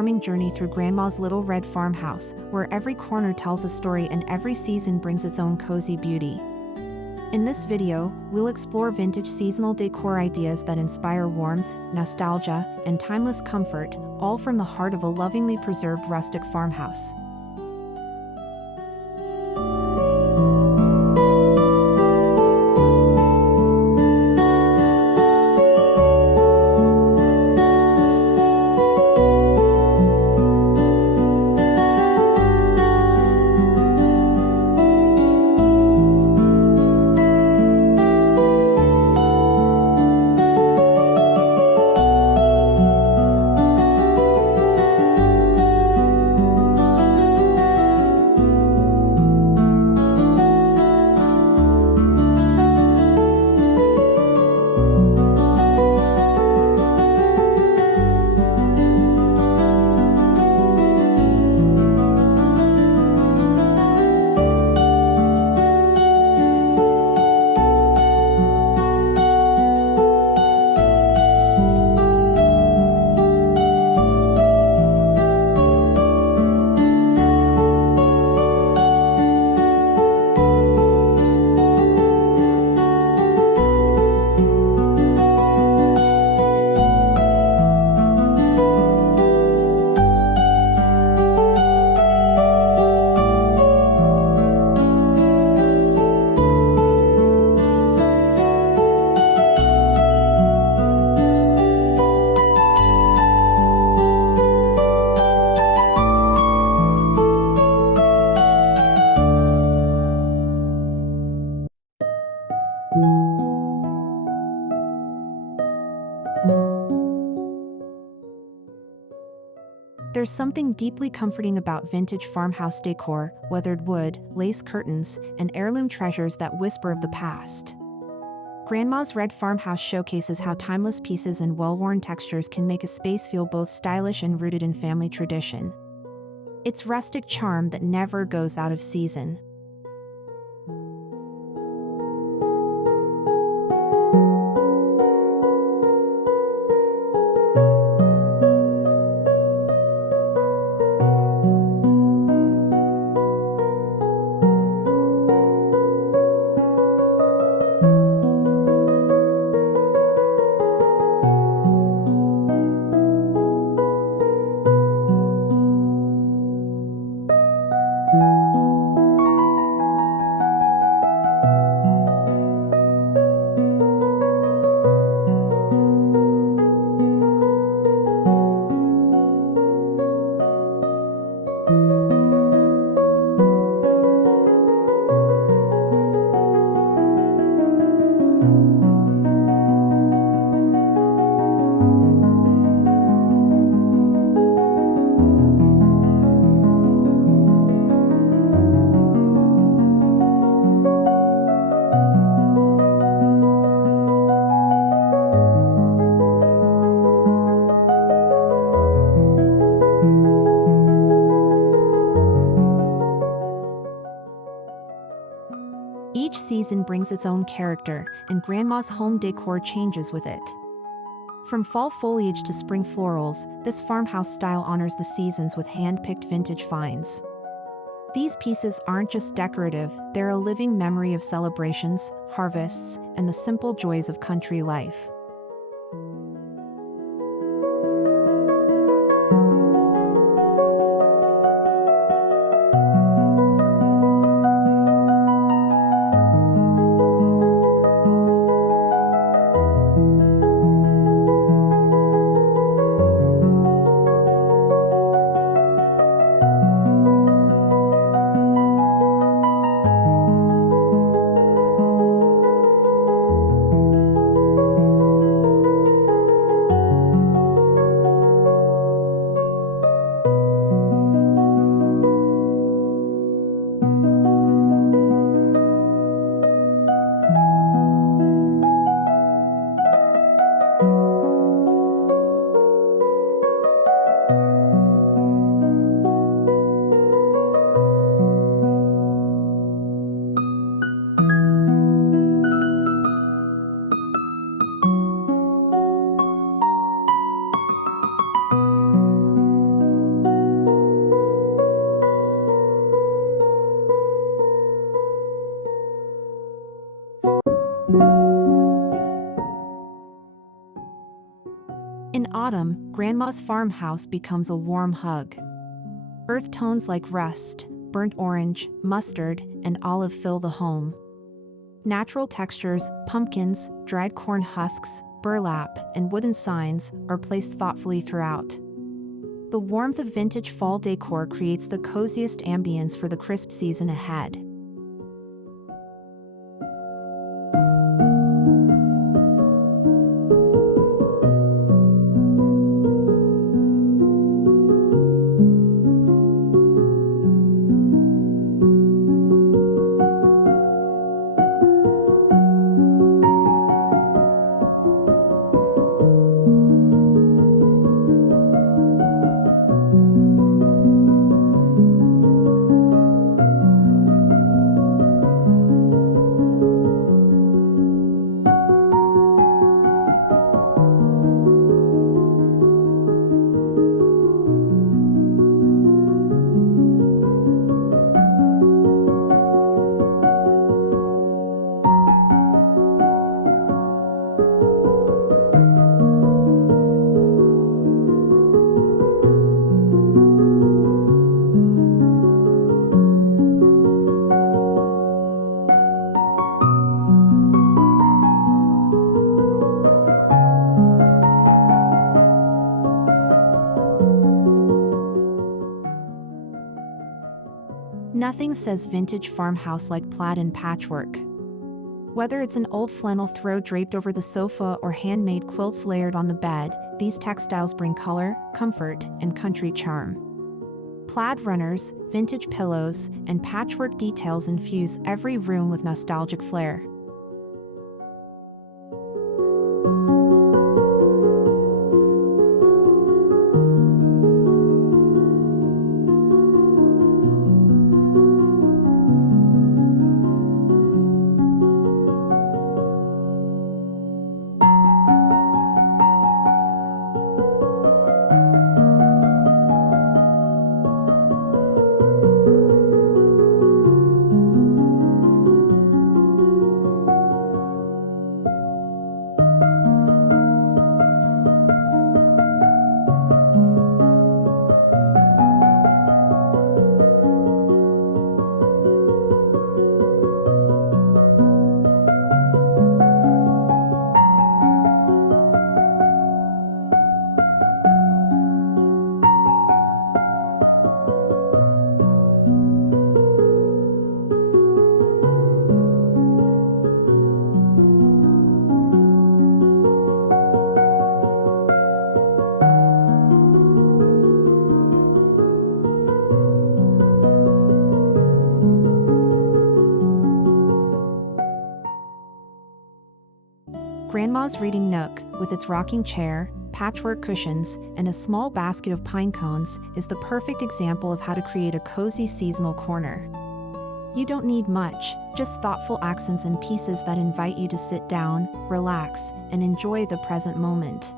charming journey through Grandma's little red farmhouse, where every corner tells a story and every season brings its own cozy beauty. In this video, we'll explore vintage seasonal decor ideas that inspire warmth, nostalgia, and timeless comfort, all from the heart of a lovingly preserved rustic farmhouse. There's something deeply comforting about vintage farmhouse decor, weathered wood, lace curtains, and heirloom treasures that whisper of the past. Grandma's red farmhouse showcases how timeless pieces and well-worn textures can make a space feel both stylish and rooted in family tradition. It's rustic charm that never goes out of season. Each season brings its own character, and Grandma's home decor changes with it. From fall foliage to spring florals, this farmhouse style honors the seasons with hand-picked vintage finds. These pieces aren't just decorative, they're a living memory of celebrations, harvests, and the simple joys of country life. autumn, Grandma's farmhouse becomes a warm hug. Earth tones like rust, burnt orange, mustard, and olive fill the home. Natural textures, pumpkins, dried corn husks, burlap, and wooden signs are placed thoughtfully throughout. The warmth of vintage fall decor creates the coziest ambience for the crisp season ahead. Nothing says vintage farmhouse like plaid and patchwork. Whether it's an old flannel throw draped over the sofa or handmade quilts layered on the bed, these textiles bring color, comfort, and country charm. Plaid runners, vintage pillows, and patchwork details infuse every room with nostalgic flair. Grandma's reading nook, with its rocking chair, patchwork cushions, and a small basket of pine cones, is the perfect example of how to create a cozy seasonal corner. You don't need much, just thoughtful accents and pieces that invite you to sit down, relax, and enjoy the present moment.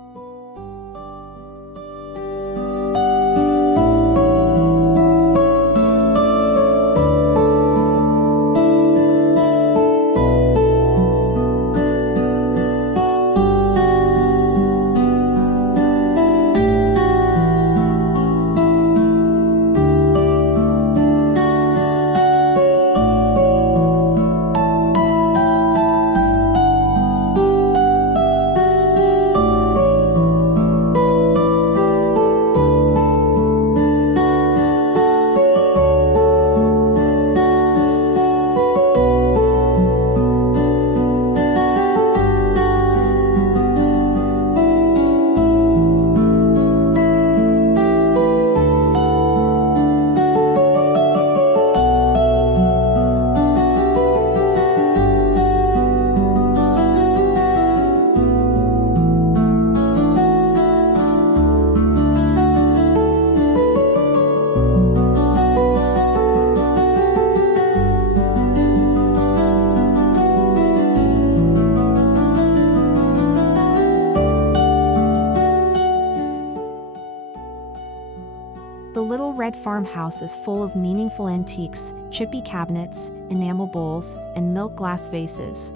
The little red farmhouse is full of meaningful antiques, chippy cabinets, enamel bowls, and milk glass vases.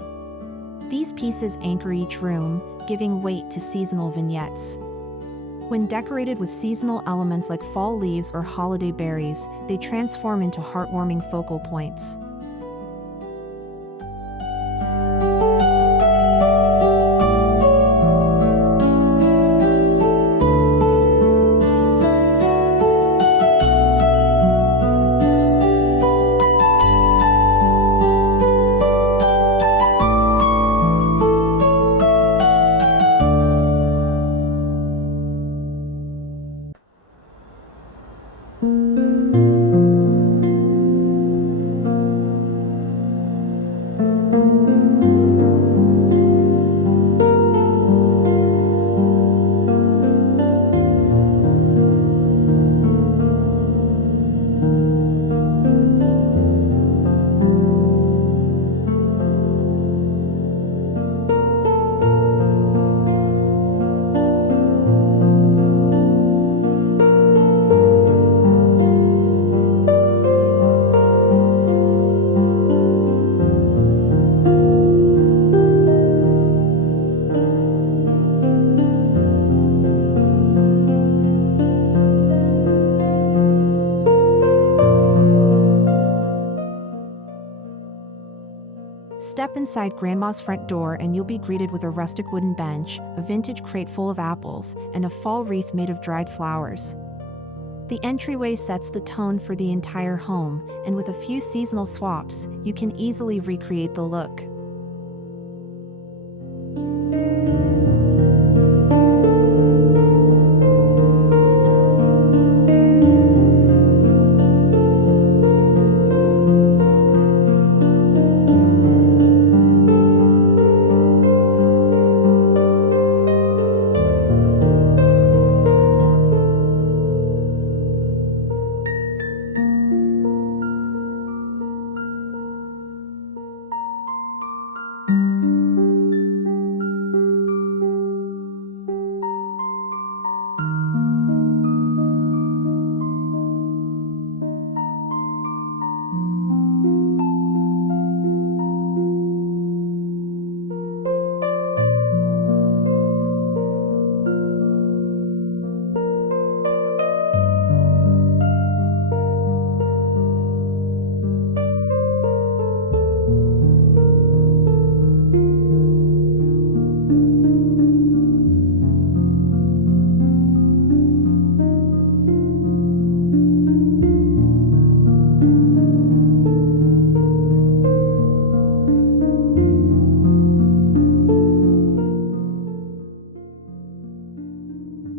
These pieces anchor each room, giving weight to seasonal vignettes. When decorated with seasonal elements like fall leaves or holiday berries, they transform into heartwarming focal points. Step inside Grandma's front door and you'll be greeted with a rustic wooden bench, a vintage crate full of apples, and a fall wreath made of dried flowers. The entryway sets the tone for the entire home, and with a few seasonal swaps, you can easily recreate the look.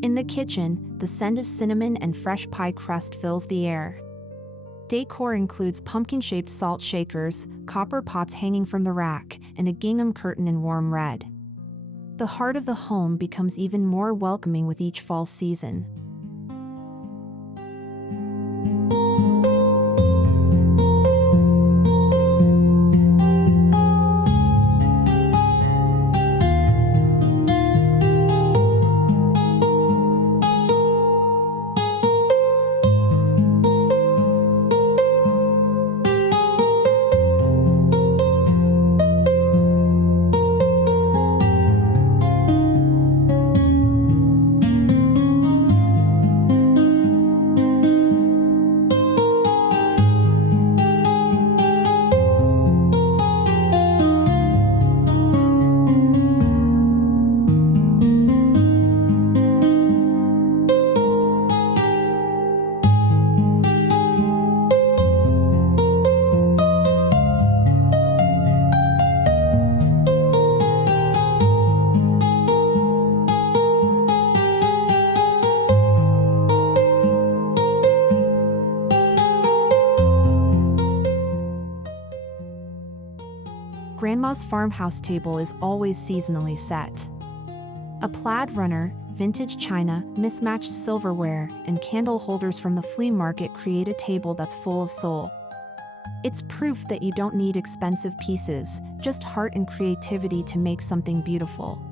In the kitchen, the scent of cinnamon and fresh pie crust fills the air. Decor includes pumpkin-shaped salt shakers, copper pots hanging from the rack, and a gingham curtain in warm red. The heart of the home becomes even more welcoming with each fall season. Grandma's farmhouse table is always seasonally set. A plaid runner, vintage china, mismatched silverware, and candle holders from the flea market create a table that's full of soul. It's proof that you don't need expensive pieces, just heart and creativity to make something beautiful.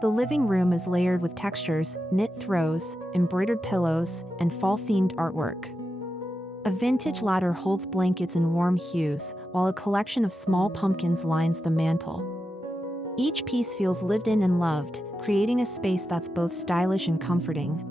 The living room is layered with textures, knit throws, embroidered pillows, and fall-themed artwork. A vintage ladder holds blankets in warm hues, while a collection of small pumpkins lines the mantel. Each piece feels lived in and loved, creating a space that's both stylish and comforting.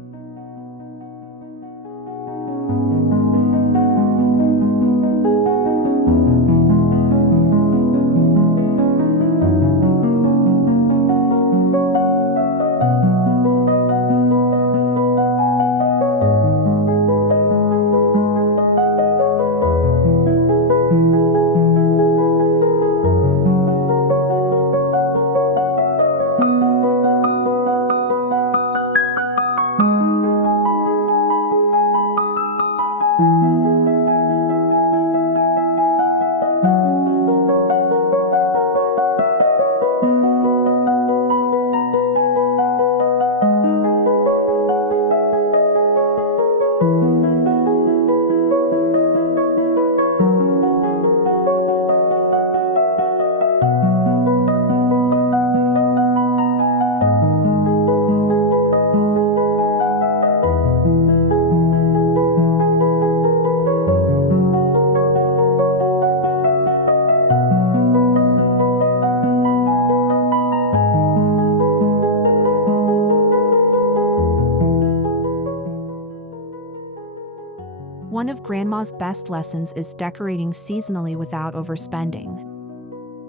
One of Grandma's best lessons is decorating seasonally without overspending.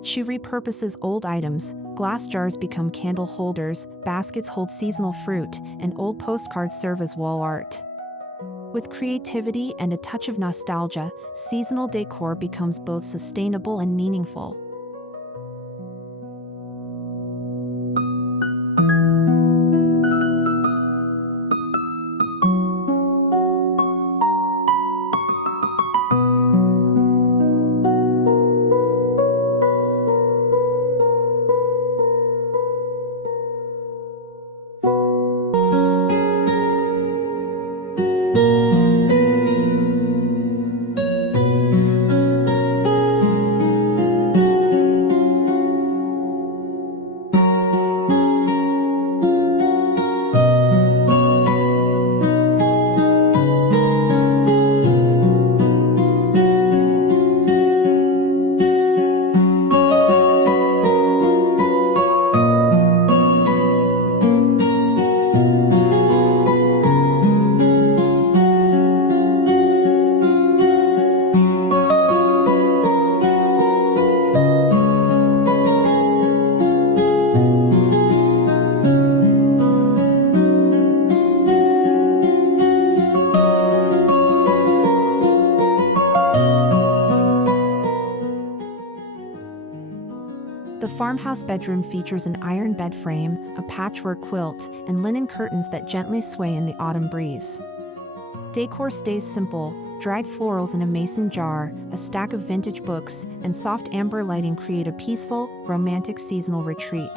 She repurposes old items, glass jars become candle holders, baskets hold seasonal fruit, and old postcards serve as wall art. With creativity and a touch of nostalgia, seasonal decor becomes both sustainable and meaningful. The farmhouse bedroom features an iron bed frame, a patchwork quilt, and linen curtains that gently sway in the autumn breeze. Decor stays simple: dried florals in a mason jar, a stack of vintage books, and soft amber lighting create a peaceful, romantic seasonal retreat.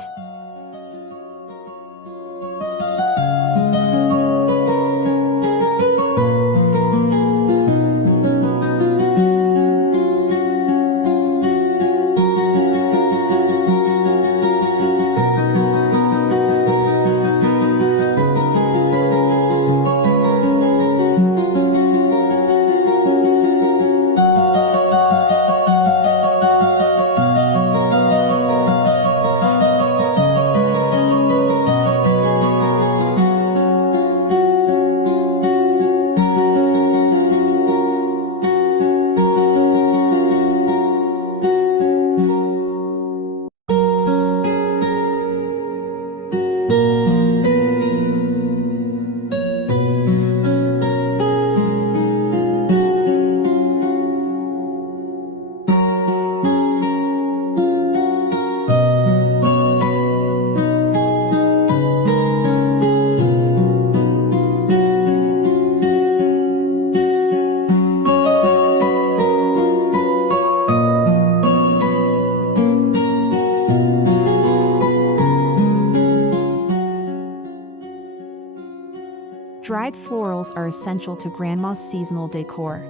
Dried florals are essential to Grandma's seasonal decor.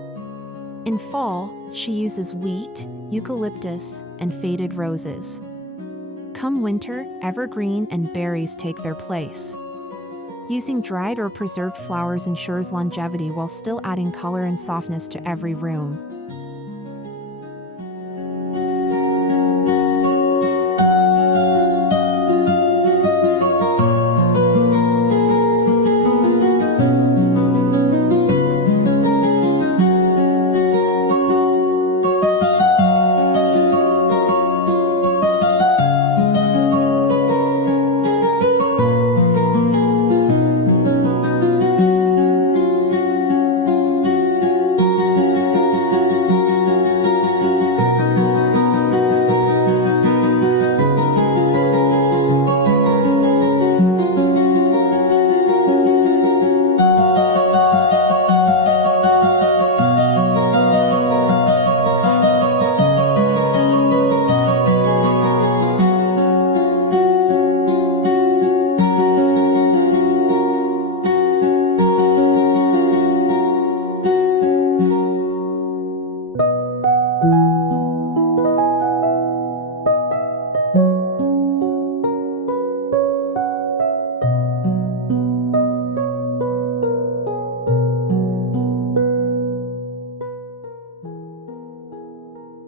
In fall, she uses wheat, eucalyptus, and faded roses. Come winter, evergreen and berries take their place. Using dried or preserved flowers ensures longevity while still adding color and softness to every room.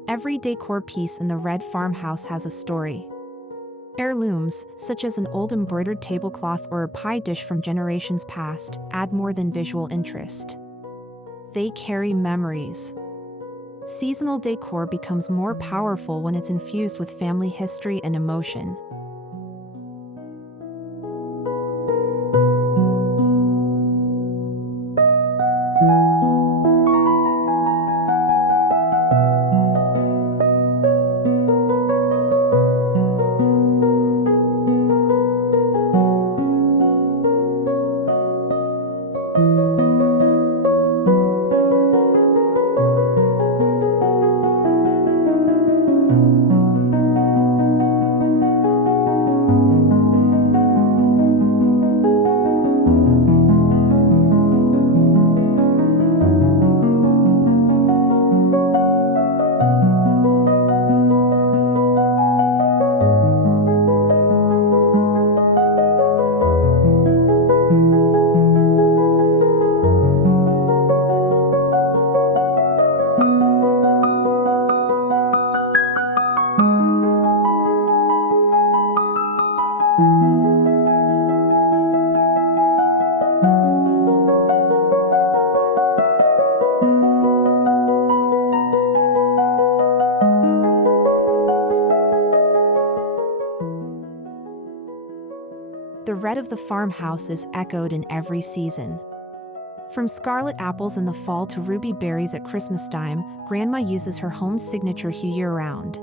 Every decor piece in the red farmhouse has a story. Heirlooms, such as an old embroidered tablecloth or a pie dish from generations past, add more than visual interest. They carry memories. Seasonal decor becomes more powerful when it's infused with family history and emotion. The red of the farmhouse is echoed in every season. From scarlet apples in the fall to ruby berries at Christmas time, Grandma uses her home's signature hue year-round.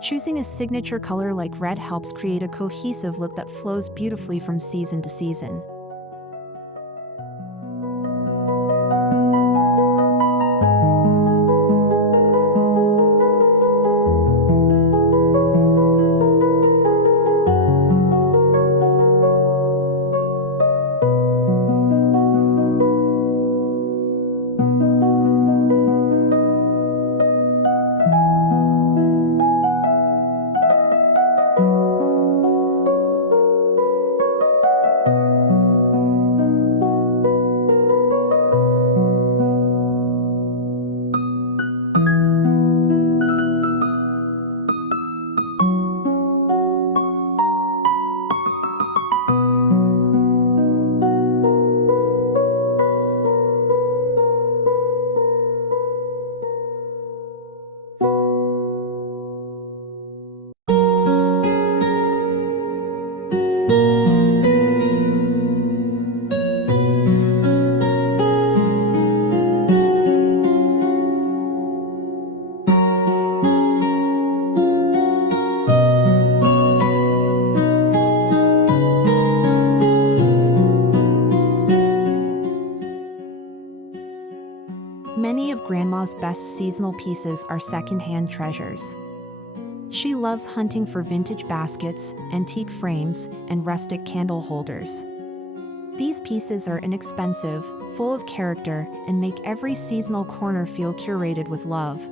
Choosing a signature color like red helps create a cohesive look that flows beautifully from season to season. Many of Grandma's best seasonal pieces are secondhand treasures. She loves hunting for vintage baskets, antique frames, and rustic candle holders. These pieces are inexpensive, full of character, and make every seasonal corner feel curated with love.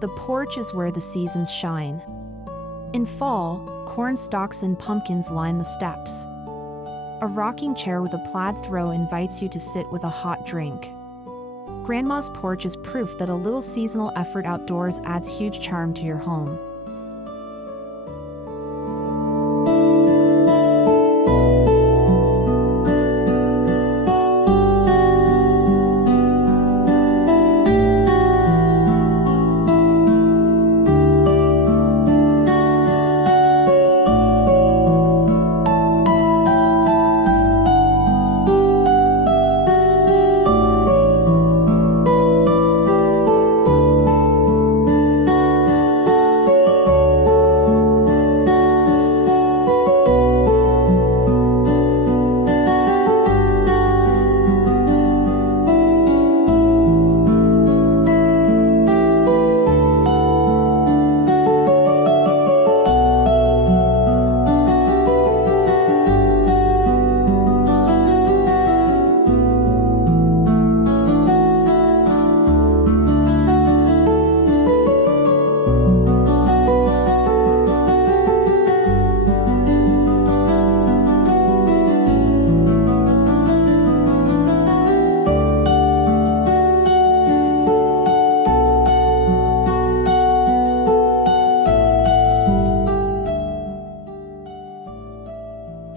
The porch is where the seasons shine. In fall, corn stalks and pumpkins line the steps. A rocking chair with a plaid throw invites you to sit with a hot drink. Grandma's porch is proof that a little seasonal effort outdoors adds huge charm to your home.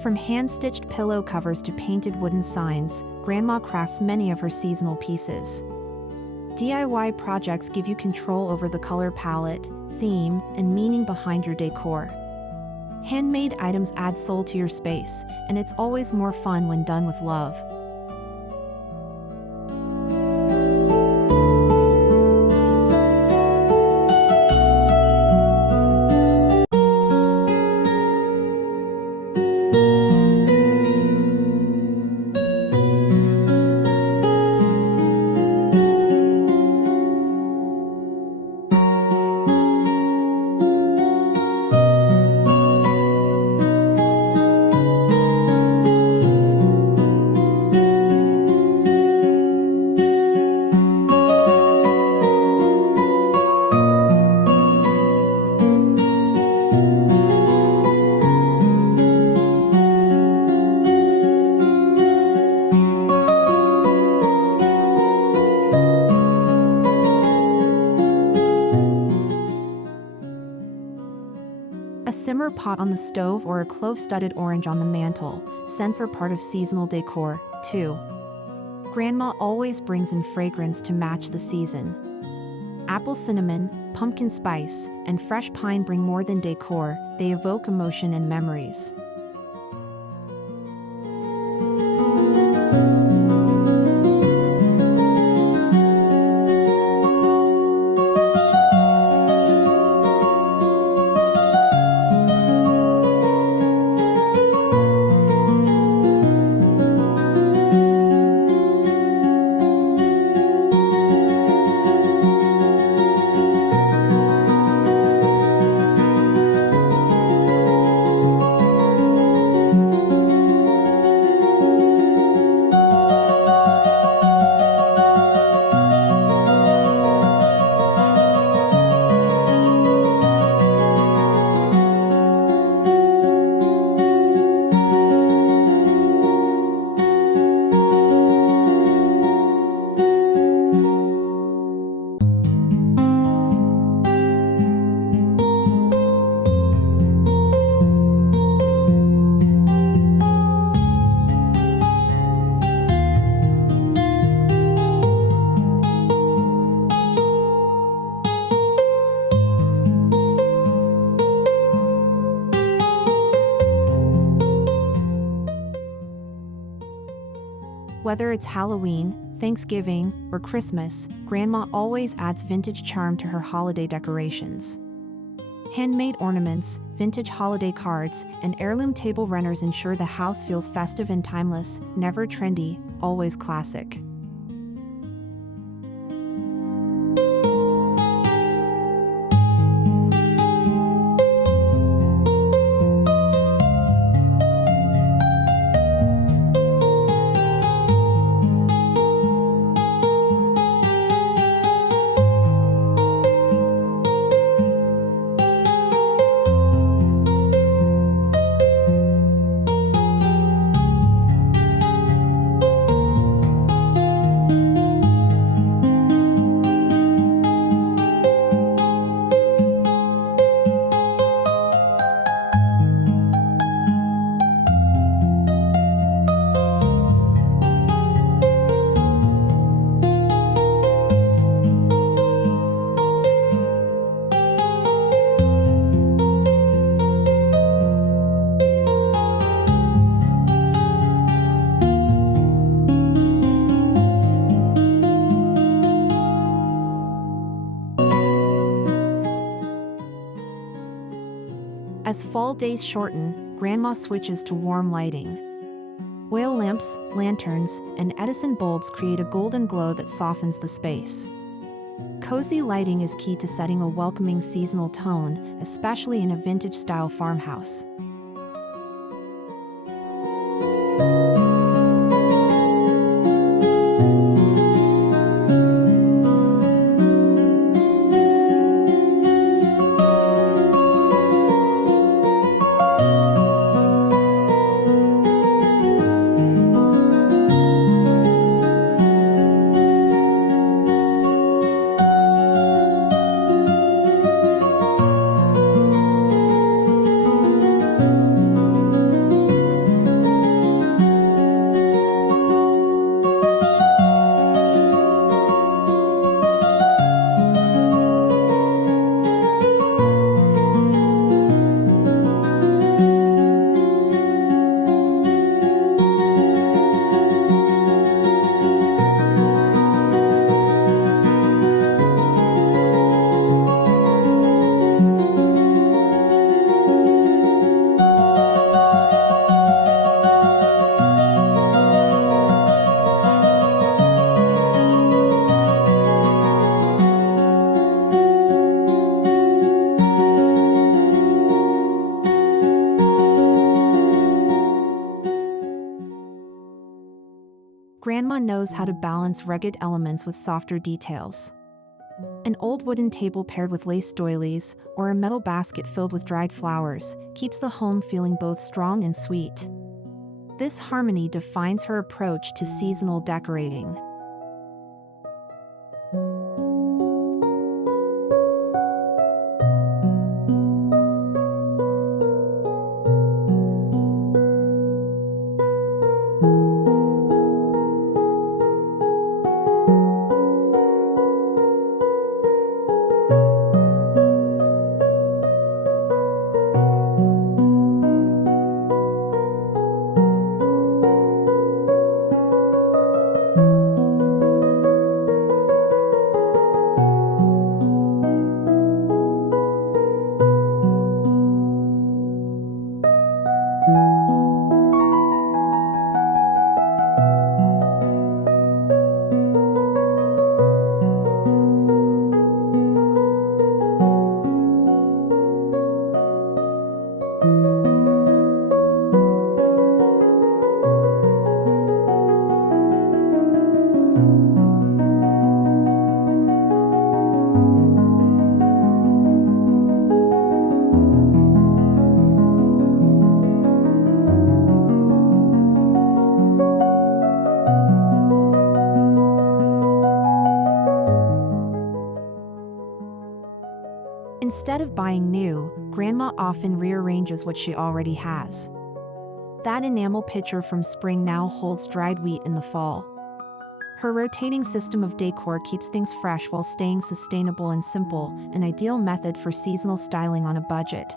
From hand-stitched pillow covers to painted wooden signs, Grandma crafts many of her seasonal pieces. DIY projects give you control over the color palette, theme, and meaning behind your decor. Handmade items add soul to your space, and it's always more fun when done with love. A simmer pot on the stove or a clove-studded orange on the mantle, scents are part of seasonal decor, too. Grandma always brings in fragrance to match the season. Apple cinnamon, pumpkin spice, and fresh pine bring more than decor, they evoke emotion and memories. Whether it's Halloween, Thanksgiving, or Christmas, Grandma always adds vintage charm to her holiday decorations. Handmade ornaments, vintage holiday cards, and heirloom table runners ensure the house feels festive and timeless, never trendy, always classic. As fall days shorten, Grandma switches to warm lighting. Oil lamps, lanterns, and Edison bulbs create a golden glow that softens the space. Cozy lighting is key to setting a welcoming seasonal tone, especially in a vintage-style farmhouse. Grandma knows how to balance rugged elements with softer details. An old wooden table paired with lace doilies, or a metal basket filled with dried flowers, keeps the home feeling both strong and sweet. This harmony defines her approach to seasonal decorating. Instead of buying new, Grandma often rearranges what she already has. That enamel pitcher from spring now holds dried wheat in the fall. Her rotating system of decor keeps things fresh while staying sustainable and simple, an ideal method for seasonal styling on a budget.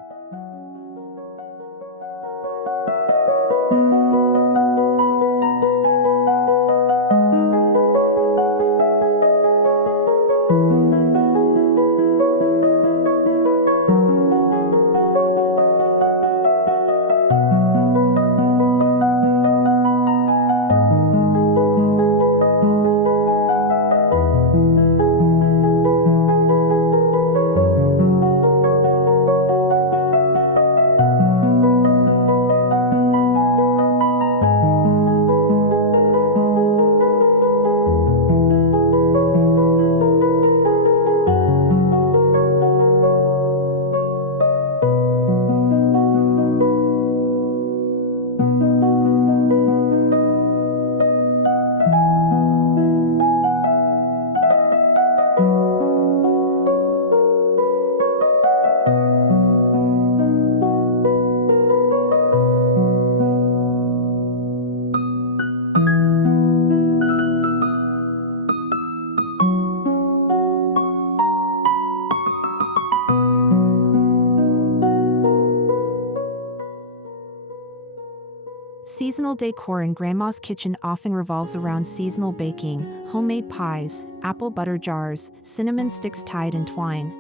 Seasonal decor in Grandma's kitchen often revolves around seasonal baking, homemade pies, apple butter jars, cinnamon sticks tied in twine.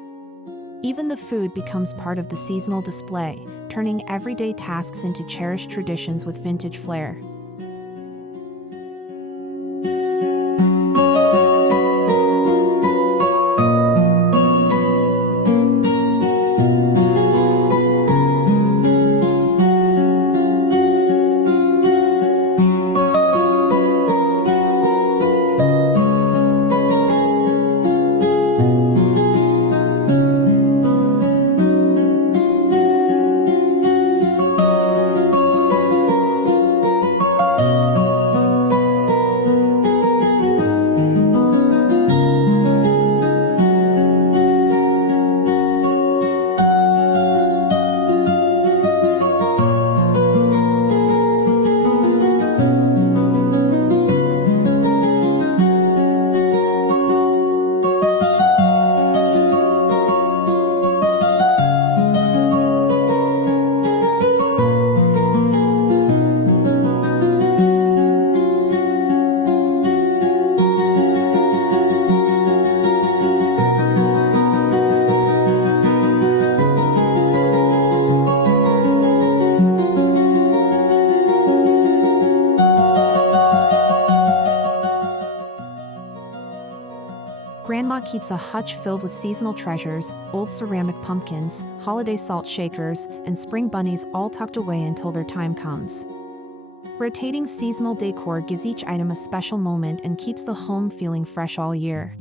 Even the food becomes part of the seasonal display, turning everyday tasks into cherished traditions with vintage flair. Grandma keeps a hutch filled with seasonal treasures, old ceramic pumpkins, holiday salt shakers, and spring bunnies all tucked away until their time comes. Rotating seasonal decor gives each item a special moment and keeps the home feeling fresh all year.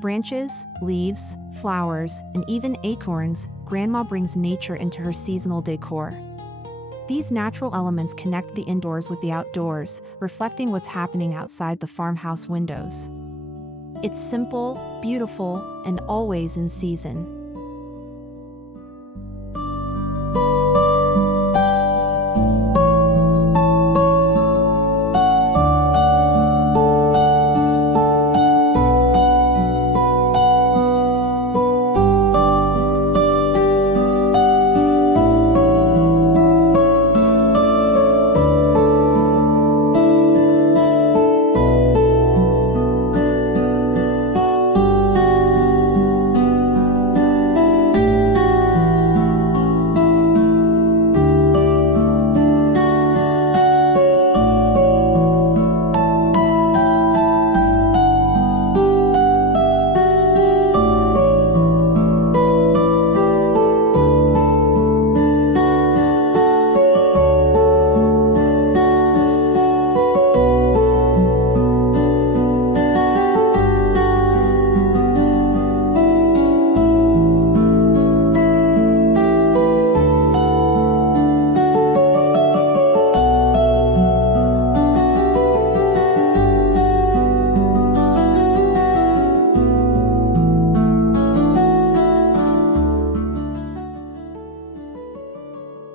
Branches, leaves, flowers, and even acorns, Grandma brings nature into her seasonal decor. These natural elements connect the indoors with the outdoors, reflecting what's happening outside the farmhouse windows. It's simple, beautiful, and always in season.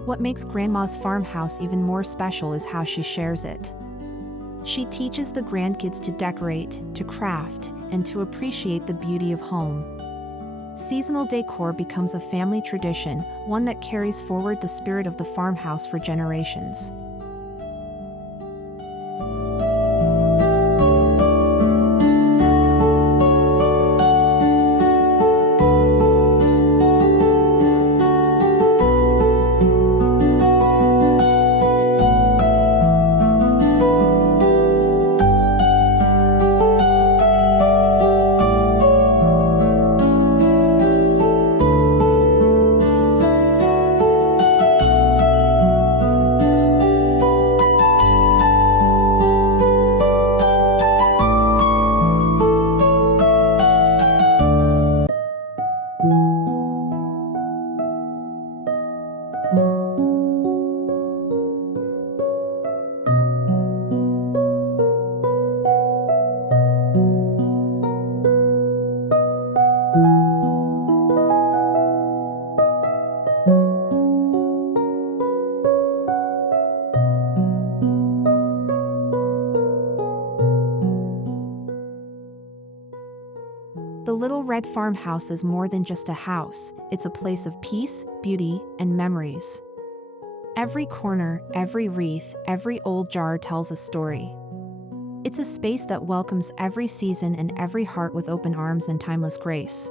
What makes Grandma's farmhouse even more special is how she shares it. She teaches the grandkids to decorate, to craft, and to appreciate the beauty of home. Seasonal decor becomes a family tradition, one that carries forward the spirit of the farmhouse for generations. The little red farmhouse is more than just a house, it's a place of peace, beauty, and memories. Every corner, every wreath, every old jar tells a story. It's a space that welcomes every season and every heart with open arms and timeless grace.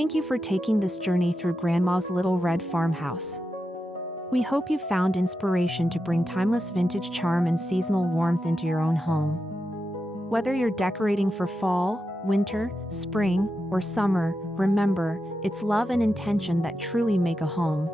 Thank you for taking this journey through Grandma's little red farmhouse. We hope you found inspiration to bring timeless vintage charm and seasonal warmth into your own home. Whether you're decorating for fall, winter, spring, or summer, remember, it's love and intention that truly make a home.